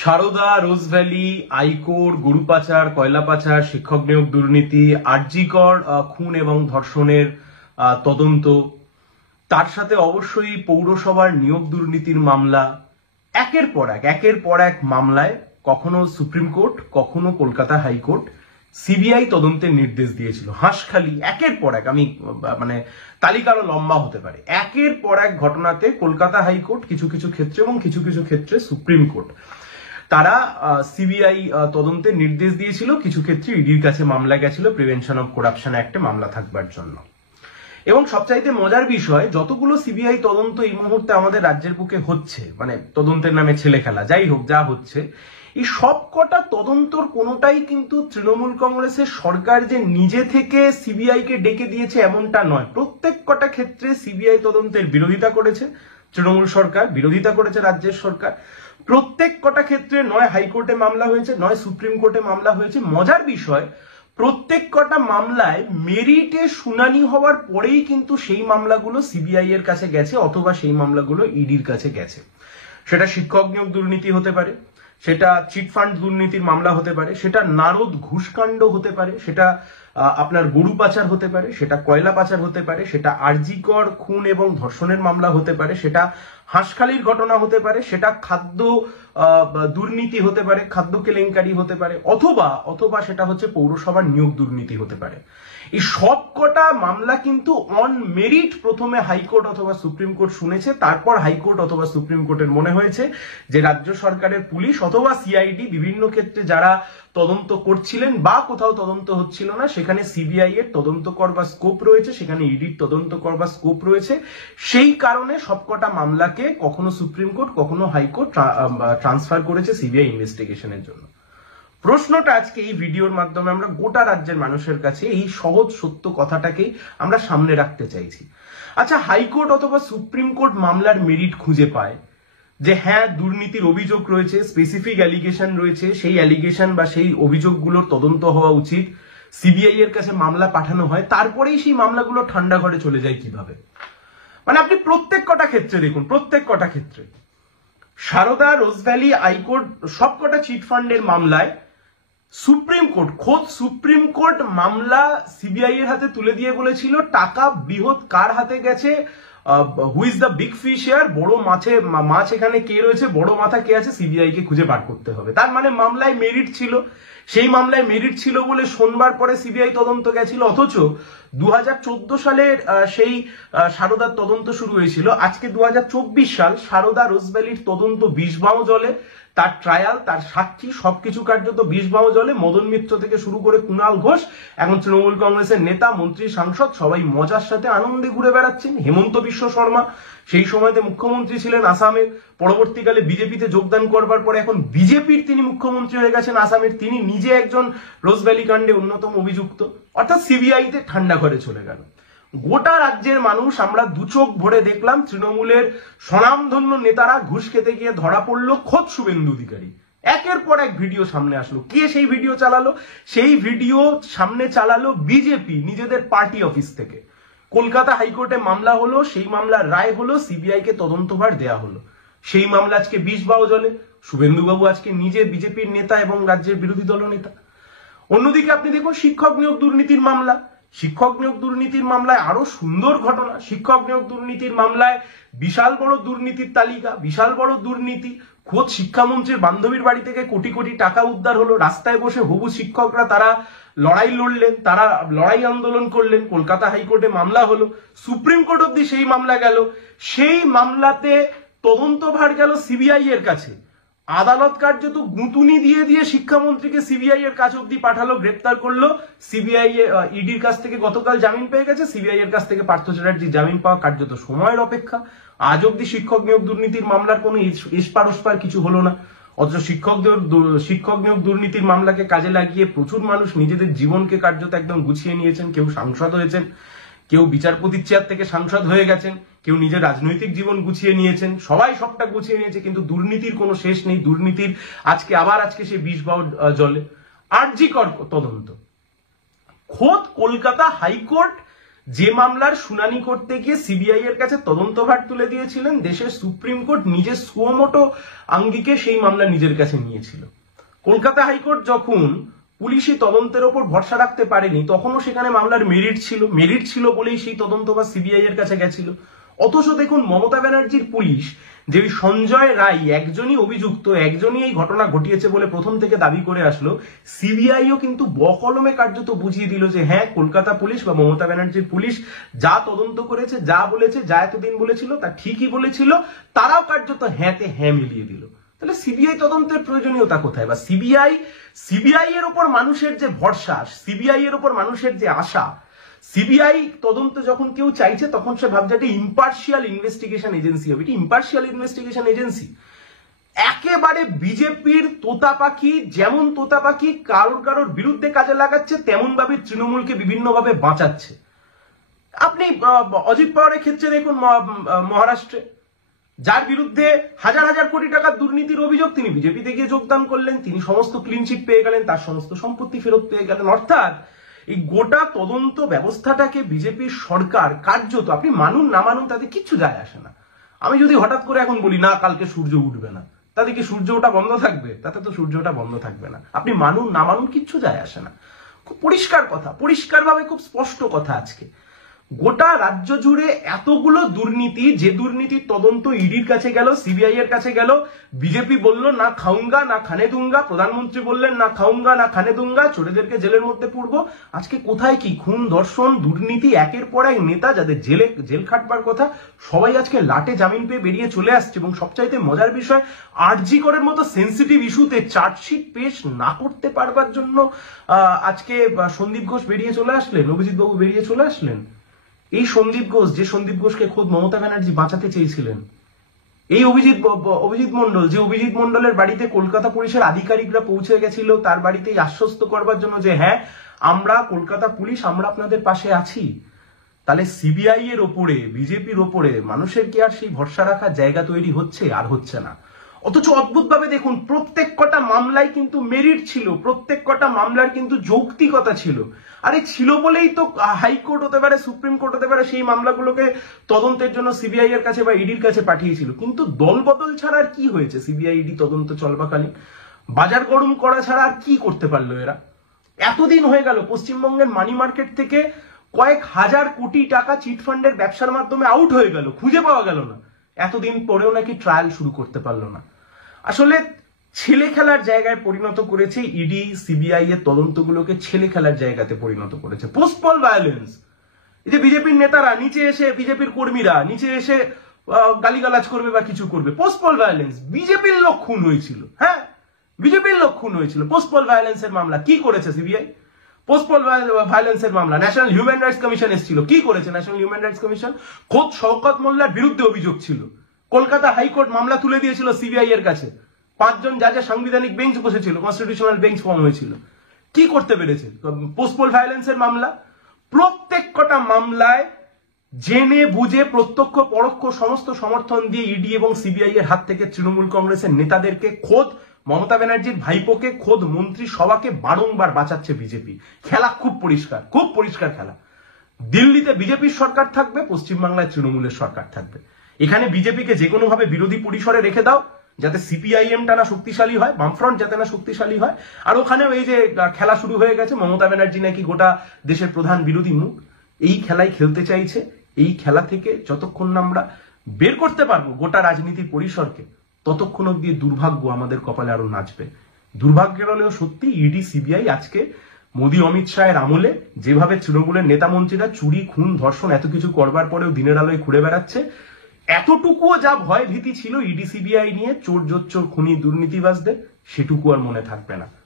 Sarada, Rose Valley, আইকোর, গরু পাচার, কয়লা পাচার, শিক্ষক নিয়োগ দুর্নীতি, আরজিকর খুন এবং ধর্ষণের তদন্ত, তার সাথে অবশ্যই পৌরসভার নিয়োগ দুর্নীতির মামলা, একের পর এক মামলায় কখনো সুপ্রিম কোর্ট, কখনো কলকাতা হাইকোর্ট সিবিআই তদন্তের নির্দেশ দিয়েছিল। হাঁসখালি একের পর এক, আমি তালিকা আরো লম্বা হতে পারে, একের পর এক ঘটনাতে কলকাতা হাইকোর্ট কিছু কিছু ক্ষেত্রে এবং কিছু কিছু ক্ষেত্রে সুপ্রিম কোর্ট তারা সিবিআই তদন্তের নির্দেশ দিয়েছিল। কিছু ক্ষেত্রে ইডির কাছে মামলা গেছিল প্রিভেনশন অফ করাপশন অ্যাক্টে মামলা থাকবার জন্য। এবং সবচাইতে মজার বিষয়, যতগুলো সিবিআই তদন্ত এই মুহূর্তে আমাদের রাজ্যের বুকে হচ্ছে, তদন্তের নামে ছেলে খেলা, যাই হোক যা হচ্ছে, এই সবকটা তদন্তর কোনোটাই কিন্তু তৃণমূল কংগ্রেসের সরকার যে নিজে থেকে সিবিআই কে ডেকে দিয়েছে এমনটা নয়। প্রত্যেক কটা ক্ষেত্রে সিবিআই তদন্তের বিরোধিতা করেছে তৃণমূল সরকার, বিরোধিতা করেছে রাজ্যের সরকার। প্রত্যেক কটা ক্ষেত্রে নয় হাইকোর্টে মামলা হয়েছে, নয় সুপ্রিম কোর্টে মামলা হয়েছে। মজার বিষয়, প্রত্যেক কটা মামলায় মেরিটে শুনানি হওয়ার পরেই কিন্তু সেই মামলাগুলো সিবিআই এর কাছে গেছে অথবা সেই মামলাগুলো ইডির কাছে গেছে। সেটা শিক্ষক নিয়োগ দুর্নীতি হতে পারে, সেটা চিটফান্ড দুর্নীতির মামলা হতে পারে, সেটা নারদ ঘুষকাণ্ড হতে পারে, সেটা আপনার গরু পাচার হতে পারে, সেটা কয়লা পাচার হতে পারে, সেটা আরজিকর খুন এবং ধর্ষণের মামলা হতে পারে, সেটা হাঁসখালির ঘটনা হতে পারে, সেটা খাদ্য দুর্নীতি হতে পারে, খাদ্য কেলেঙ্কারি হতে পারে, অথবা সেটা হচ্ছে পৌরসভার নিয়োগ দুর্নীতি হতে পারে। এই সবকটা মামলা কিন্তু অন মেরিট প্রথমে হাইকোর্ট অথবা সুপ্রিম কোর্ট শুনেছে, তারপর হাইকোর্ট অথবা সুপ্রিম কোর্টের মনে হয়েছে যে রাজ্য সরকারের পুলিশ অথবা সিআইডি বিভিন্ন ক্ষেত্রে যারা তদন্ত করছিলেন বা কোথাও তদন্ত হচ্ছিল না সেখানে সিবিআই এর তদন্ত করবার স্কোপ রয়েছে, সেখানে ইডির তদন্ত করবার স্কোপ রয়েছে। সেই কারণে সবকটা মামলাকে কখনো সুপ্রিম কোর্ট কখনো হাইকোর্ট ট্রান্সফার করেছে সিবিআই ইনভেস্টিগেশনের জন্য। প্রশ্নটা আজকে এই ভিডিওর মাধ্যমে আমরা গোটা রাজ্যের মানুষের কাছে এই সহজ সত্য কথাটাকেই আমরা সামনে রাখতে চাইছি। আচ্ছা, হাইকোর্ট অথবা সুপ্রিম কোর্ট মামলার মেরিট খুঁজে পায় যে হ্যাঁ দুর্নীতির অভিযোগ রয়েছে, স্পেসিফিক অ্যালিগেশন রয়েছে, সেই অ্যালিগেশন বা সেই অভিযোগগুলোর তদন্ত হওয়া উচিত, সিবিআই এর কাছে মামলা পাঠানো হয়, তারপরেই সেই মামলাগুলো ঠান্ডা ঘরে চলে যায় কিভাবে? আপনি প্রত্যেক কটা ক্ষেত্রে দেখুন, প্রত্যেক কটা ক্ষেত্রে সারদা, রোজভ্যালি, আইকোর্ট সবকটা চিটফান্ডের মামলায় খোদ সুপ্রিম কোর্ট মামলা সিবিআই এর হাতে তুলে দিয়ে বলেছিল টাকা বৃহৎ কার হাতে গেছে, who is the big fish here, বড় মাছ এখানে কে রয়েছে, বড় মাথা কে আছে, সিবিআই কে খুঁজে বার করতে হবে। তার মানে মামলায় মেরিট ছিল, সেই মামলায় মেরিট ছিল বলে শোনবার পরে সিবিআই তদন্ত গেছিল। অথচ 2014 সালের সেই সারদার তদন্ত শুরু হয়েছিল, আজকে 2024 সাল, সারদা রোজভ্যালির তদন্ত বিষবাও জলে, তার ট্রায়াল, তার সাক্ষী সবকিছু কার্যত বিষবাও জলে। মদন মিত্র থেকে শুরু করে কুণাল ঘোষ, এখন তৃণমূল কংগ্রেসের নেতা, মন্ত্রী, সাংসদ সবাই মজার সাথে আনন্দে ঘুরে বেড়াচ্ছেন। হেমন্ত বিশ্ব শর্মা সেই সময়তে মুখ্যমন্ত্রী ছিলেন আসামের, পরবর্তীকালে বিজেপিতে যোগদান করবার পরে এখন বিজেপির তিনি মুখ্যমন্ত্রী হয়ে গেছেন আসামের, তিনি নিজে একজন রোজভ্যালি কাণ্ডে অন্যতম অভিযুক্ত। অর্থাৎ সিবিআইতে ঠান্ডা ঘরে চলে গেল। গোটা রাজ্যের মানুষ আমরা দু চোখ ভরে দেখলাম তৃণমূলের স্বনামধন্য নেতারা ঘুষ খেতে গিয়ে ধরা পড়লো খোদ শুভেন্দু অধিকারী। একের পর এক ভিডিও সামনে আসলো। কে সেই ভিডিও চালালো? সেই ভিডিও সামনে চালালো বিজেপি নিজেদের পার্টি অফিস থেকে। কলকাতা হাইকোর্টে মামলা হলো, সেই মামলার রায় হলো, সিবিআই কে তদন্তভার দেয়া হলো। সেই মামলা আজকে বিষবাও জলে। শুভেন্দু বাবু আজকে নিজে বিজেপির নেতা এবং রাজ্যের বিরোধী দল নেতা। অন্যদিকে আপনি দেখুন শিক্ষক নিয়োগ দুর্নীতির মামলা। শিক্ষক নিয়োগ দুর্নীতির মামলায় আরো সুন্দর ঘটনা। শিক্ষক নিয়োগ দুর্নীতির মামলায় বিশাল বড় দুর্নীতির তালিকা, বিশাল বড় দুর্নীতি। খোদ শিক্ষামন্ত্রীর বান্ধবীর বাড়ি থেকে কোটি কোটি টাকা উদ্ধার হলো। রাস্তায় বসে হবু শিক্ষকরা তারা লড়াই লড়লেন, তারা লড়াই আন্দোলন করলেন। কলকাতা হাইকোর্টে মামলা হলো, সুপ্রিম কোর্ট অব্দি সেই মামলা গেল। সেই মামলাতে তদন্তভার গেল সিবিআই এর কাছে। আদালত কার্যত গুঁতুনি দিয়ে দিয়ে শিক্ষামন্ত্রীকে সিবিআই এর কাছ অব্দি পাঠালো, গ্রেপ্তার করলো। সিবিআই ইডির কাছ থেকে গতকাল জামিন পেয়ে গেছে, সিবিআই এর কাছ থেকে পার্থ চ্যাটার্জি জামিন পাওয়া কার্যত সময়ের অপেক্ষা। আজ অব্দি শিক্ষক নিয়োগ দুর্নীতির মামলার কোনো এসপার ওসপার কিছু হলো না। অথচ শিক্ষক নিয়োগ দুর্নীতির মামলাকে কাজে লাগিয়ে প্রচুর মানুষ নিজেদের জীবনকে কার্যত একদম গুছিয়ে নিয়েছেন। কেউ সাংসদ হয়েছেন, কেউ বিচারপতির চেয়ার থেকে সাংসদ হয়ে গেছেন, কেউ নিজের রাজনৈতিক জীবন গুছিয়ে নিয়েছেন, সবাই সবটা গুছিয়ে নিয়েছে। কিন্তু দুর্নীতির কোনো শেষ নেই। দুর্নীতির আজকে সে বিষবাও জলে। আরজিকর তদন্ত, খোদ কলকাতা হাইকোর্ট যে মামলার শুনানি করতে গিয়ে সিবিআই এর কাছে তদন্তভার তুলে দিয়েছিলেন, দেশের সুপ্রিম কোর্ট নিজের সুমোটো আঙ্গিকে সেই মামলা নিজের কাছে নিয়েছিল। কলকাতা হাইকোর্ট যখন পুলিশি তদন্তের ওপর ভরসা রাখতে পারেনি, তখনও সেখানে মামলার মেরিট ছিল বলেই সেই তদন্তভার সিবিআই এর কাছে গেছিল। অথচ দেখুন, মমতা ব্যানার্জির পুলিশ যে সঞ্জয় রায় একজনই অভিযুক্ত, একজনই এই ঘটনা ঘটিয়েছে বলে প্রথম থেকে দাবি করে আসলো, সিবিআইও কিন্তু বকলমে কার্যত বুঝিয়ে দিল যে হ্যাঁ, কলকাতা পুলিশ বা মমতা ব্যানার্জির পুলিশ যা তদন্ত করেছে, যা বলেছে, যা এতদিন বলেছিল তা ঠিকই বলেছিল, তারাও কার্যত হ্যাঁতে হ্যাঁ মিলিয়ে দিল। তাহলে সিবিআই তদন্তের প্রয়োজনীয়তা কোথায়? বা সিবিআই এর উপর মানুষের যে ভরসা, সিবিআই এর উপর মানুষের যে আশা, সিবিআই তদন্ত যখন কেউ চাইছে তখন সে ভাবছে একটা ইম্পার্শিয়াল ইনভেস্টিগেশন এজেন্সি হবে। এটি ইম্পার্শিয়াল ইনভেস্টিগেশন এজেন্সি একেবারে বিজেপির তোতা পাখি, যেমন তোতা পাখি কারোর বিরুদ্ধে কাজে লাগাচ্ছে, তেমন ভাবে তৃণমূলকে বিভিন্নভাবে বাঁচাচ্ছে। আপনি অজিত পাওয়ারের ক্ষেত্রে দেখুন, মহারাষ্ট্রে যার বিরুদ্ধে হাজার হাজার কোটি টাকার দুর্নীতির অভিযোগ, তিনি বিজেপিতে গিয়ে যোগদান করলেন, তিনি সমস্ত ক্লিন চিট পেয়ে গেলেন, তার সমস্ত সম্পত্তি ফেরত পেয়ে গেলেন। অর্থাৎ এই গোটা তদন্ত ব্যবস্থাটাকে বিজেপির সরকার কার্যত, আপনি মানুন না মানুন তাতে কিচ্ছু যায় আসে না। আমি যদি হঠাৎ করে এখন বলি না কালকে সূর্য উঠবে না, তাতে কি সূর্য ওঠা বন্ধ থাকবে? তাতে তো সূর্য ওঠা বন্ধ থাকবে না। আপনি মানুন না মানুন কিচ্ছু যায় আসে না। খুব পরিষ্কার কথা, পরিষ্কারভাবে খুব স্পষ্ট কথা। আজকে গোটা রাজ্য জুড়ে এতগুলো দুর্নীতি, যে দুর্নীতির তদন্ত ইডির কাছে গেল, সিবিআই এর কাছে গেল, বিজেপি বলল না খাউঙ্গা না খানে দুঙ্গা, প্রধানমন্ত্রী বললেন না খাউঙ্গা না খানে দুঙ্গা, চোরেদেরকে জেলের মধ্যে পুরবো। আজকে কোথায় কি খুন, ধর্ষণ, দুর্নীতি, একের পর এক নেতা যাদের জেল খাটবার কথা, সবাই আজকে লাটে জামিন পেয়ে বেরিয়ে চলে আসছে। এবং সবচাইতে মজার বিষয়, আরজি করের মতো সেন্সিটিভ ইস্যুতে চার্জশিট পেশ না করতে পারবার জন্য আজকে সন্দীপ ঘোষ বেরিয়ে চলে আসলেন, অভিজিৎ বাবু বেরিয়ে চলে আসলেন। এই সন্দীপ ঘোষ, যে সন্দীপ ঘোষকে খোদ মমতা ব্যানার্জি বাঁচাতে চেয়েছিলেন, এই অভিজিৎ মন্ডল, যে অভিজিৎ মন্ডলের বাড়িতে কলকাতা পুলিশের আধিকারিকরা পৌঁছে গেছিল তার বাড়িতে আশ্বস্ত করবার জন্য যে হ্যাঁ, আমরা কলকাতা পুলিশ, আমরা আপনাদের পাশে আছি। তাহলে সিবিআই এর ওপরে, বিজেপির ওপরে মানুষের কি আর সেই ভরসা রাখার জায়গা তৈরি হচ্ছে? আর হচ্ছে না। অথচ অদ্ভুত ভাবে দেখুন, প্রত্যেক কটা মামলায় কিন্তু মেরিট ছিল, প্রত্যেক কটা মামলার কিন্তু যৌক্তিকতা ছিল। আরে ছিল বলেই তো হাইকোর্ট হতে পারে, সুপ্রিম কোর্ট হতে পারে, সেই মামলাগুলোকে তদন্তের জন্য সিবিআই এর কাছে বা ইডির কাছে পাঠিয়েছিল। কিন্তু দল বদল ছাড়া আর কি হয়েছে? সিবিআই ইডি তদন্ত চলবাকালীন বাজার গরম করা ছাড়া আর কি করতে পারলো এরা? এতদিন হয়ে গেল, পশ্চিমবঙ্গের মানি মার্কেট থেকে কয়েক হাজার কোটি টাকা চিটফান্ডের ব্যবসার মাধ্যমে আউট হয়ে গেল, খুঁজে পাওয়া গেল না। এতদিন পরেও নাকি ট্রায়াল শুরু করতে পারলো না। আসলে ছেলে খেলার জায়গায় পরিণত করেছে ইডি, সিবিআই এর তদন্তগুলোকে ছেলে খেলার জায়গাতে পরিণত করেছে। পোস্টপল ভায়োলেন্স, এই যে বিজেপির নেতারা নিচে এসে, বিজেপির কর্মীরা নিচে এসে গালিগালাজ করবে বা কিছু করবে, পোস্টপল ভায়োলেন্স, বিজেপির লোক খুন হয়েছিল। হ্যাঁ, বিজেপির লোক খুন হয়েছিল। পোস্টপল ভায়োলেন্সের মামলা কি করেছে সিবিআই? পোস্টপল ভায়োলেন্সের মামলা ন্যাশনাল হিউম্যান রাইটস কমিশন এসেছিল, কি করেছে ন্যাশনাল হিউম্যান রাইটস কমিশন? খোদ শওকত মোল্লার বিরুদ্ধে অভিযোগ ছিল, কলকাতা হাইকোর্ট মামলা তুলে দিয়েছিল সিবিআই এর কাছে। 5 জন জাজের সাংবিধানিক বেঞ্চ বসেছিল, কনস্টিটিউশনাল বেঞ্চ ফর্ম হয়েছিল। কি করতে পেরেছে? পোস্টপল ভায়োলেন্সের মামলা। প্রত্যেক কটা মামলায় জেনে বুঝে প্রত্যক্ষ পরোক্ষ সমস্ত সমর্থন দিয়ে ইডি এবং সিবিআই এর হাত থেকে তৃণমূল কংগ্রেসের নেতাদেরকে, খোদ মমতা ব্যানার্জির ভাইপোকে, খোদ মন্ত্রী সভাকে বারংবার বাঁচাচ্ছে বিজেপি। খেলা খুব পরিষ্কার, খুব পরিষ্কার খেলা। দিল্লিতে বিজেপির সরকার থাকবে, পশ্চিমবাংলায় তৃণমূলের সরকার থাকবে। এখানে বিজেপিকে যে কোনো ভাবে বিরোধী পরিসরে রেখে দাও, যাতে সিপিআইএমটা না শক্তিশালী হয়, বামফ্রন্ট যাতে না শক্তিশালী হয়। আর ওখানেও এই যে খেলা শুরু হয়ে গেছে, মমতা ব্যানার্জি নাকি গোটা দেশের প্রধান বিরোধী মুখ, এই খেলাই খেলতে চাইছে। এই খেলা থেকে যতক্ষণ না আমরা বের করতে পারবো গোটা রাজনীতির পরিসরকে, ততক্ষণ অব্দি দুর্ভাগ্য আমাদের কপালে আরো নাচবে। দুর্ভাগ্যের হলেও সত্যি, ইডি সিবিআই আজকে মোদী অমিত শাহের আমলে যেভাবে তৃণমূলের নেতা মন্ত্রীরা চুরি, খুন, ধর্ষণ এত কিছু করবার পরেও দিনের আলোয় ঘুরে বেড়াচ্ছে, এতটুকুও যা ভয় ভীতি ছিল ইডি সিবিআই নিয়ে চোর জোচ্চোর খুনি দুর্নীতিবাজদের, সেটুকু আর মনে থাকবে না।